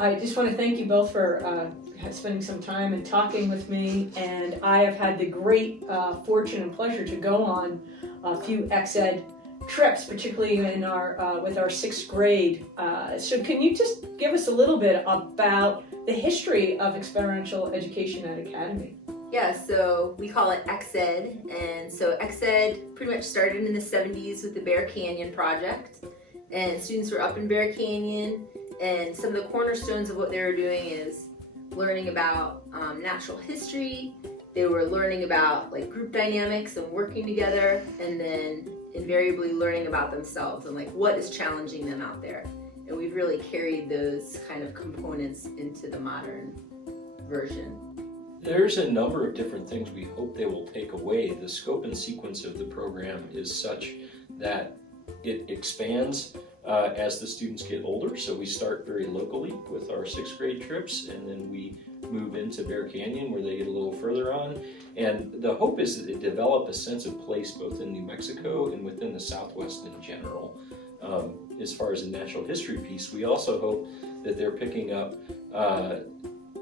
I just want to thank you both for spending some time and talking with me, and I have had the great fortune and pleasure to go on a few ex-ed trips, particularly in our with our sixth grade. So can you just give us a little bit about the history of experiential education at Academy? Yeah, so we call it Ex-Ed, and so Ex-Ed pretty much started in the 70s with the Bear Canyon project, and students were up in Bear Canyon, and some of the cornerstones of what they were doing is learning about natural history. They were learning about like group dynamics and working together, and then invariably learning about themselves and like what is challenging them out there. And we've really carried those kind of components into the modern version. There's a number of different things we hope they will take away. The scope and sequence of the program is such that it expands as the students get older. So we start very locally with our sixth grade trips, and then we move into Bear Canyon where they get a little further on. And the hope is that they develop a sense of place both in New Mexico and within the Southwest in general. As far as the natural history piece, we also hope that they're picking up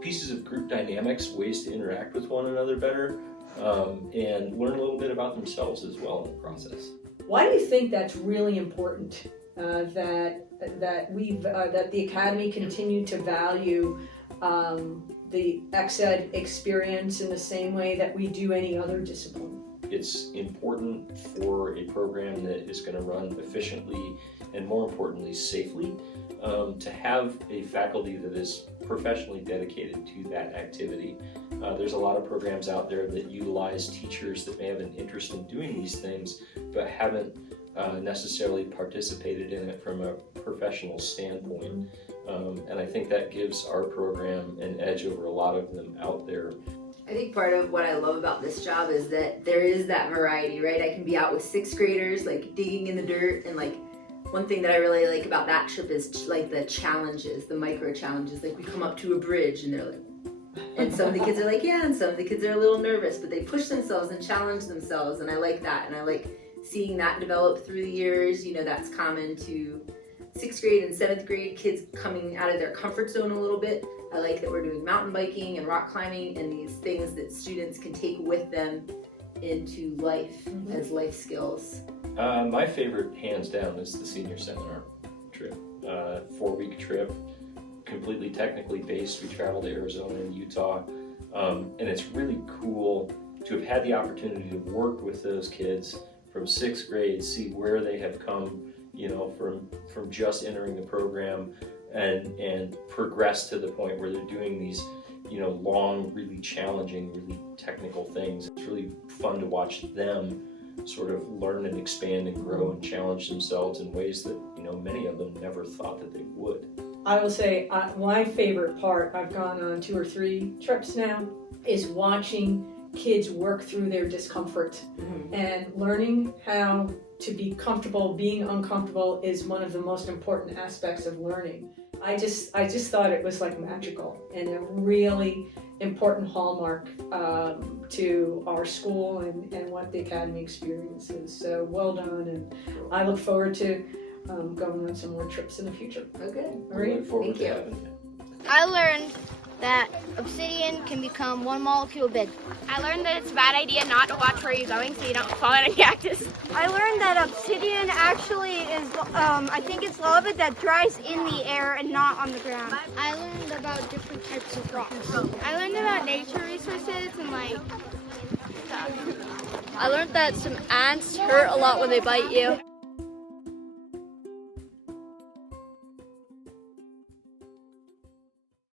pieces of group dynamics, ways to interact with one another better, and learn a little bit about themselves as well in the process. Why do you think that's really important, that the Academy continue to value the ex-ed experience in the same way that we do any other discipline? It's important for a program that is going to run efficiently and, more importantly, safely, to have a faculty that is professionally dedicated to that activity. There's a lot of programs out there that utilize teachers that may have an interest in doing these things but haven't necessarily participated in it from a professional standpoint. And I think that gives our program an edge over a lot of them out there. I think part of what I love about this job is that there is that variety, right? I can be out with sixth graders, like digging in the dirt, and like one thing that I really like about that trip is like the challenges, the micro challenges. Like we come up to a bridge and they're like, and some of the kids are like, yeah, and some of the kids are a little nervous, but they push themselves and challenge themselves, and I like that, and I like seeing that develop through the years. You know, that's common to sixth grade and seventh grade kids coming out of their comfort zone a little bit. I like that we're doing mountain biking and rock climbing and these things that students can take with them into life as life skills. My favorite, hands down, is the senior seminar trip. 4-week trip, completely technically based. We travel to Arizona and Utah, and it's really cool to have had the opportunity to work with those kids from sixth grade, see where they have come, you know, from just entering the program and progress to the point where they're doing these, you know, long, really challenging, really technical things. It's really fun to watch them sort of learn and expand and grow and challenge themselves in ways that, you know, many of them never thought that they would. I will say my favorite part, I've gone on 2 or 3 trips now, is watching kids work through their discomfort and learning how to be comfortable. Being uncomfortable is one of the most important aspects of learning. I just thought it was like magical and a really important hallmark to our school and what the Academy experience is. So well done, and I look forward to going on some more trips in the future. Okay. All right. Look forward Thank to you. having you. I learned that obsidian can become 1 molecule big. I learned that it's a bad idea not to watch where you're going so you don't fall in a cactus. I learned that obsidian actually is, I think it's lava that dries in the air and not on the ground. I learned about different types of rocks. I learned about nature resources and like stuff. I learned that some ants hurt a lot when they bite you.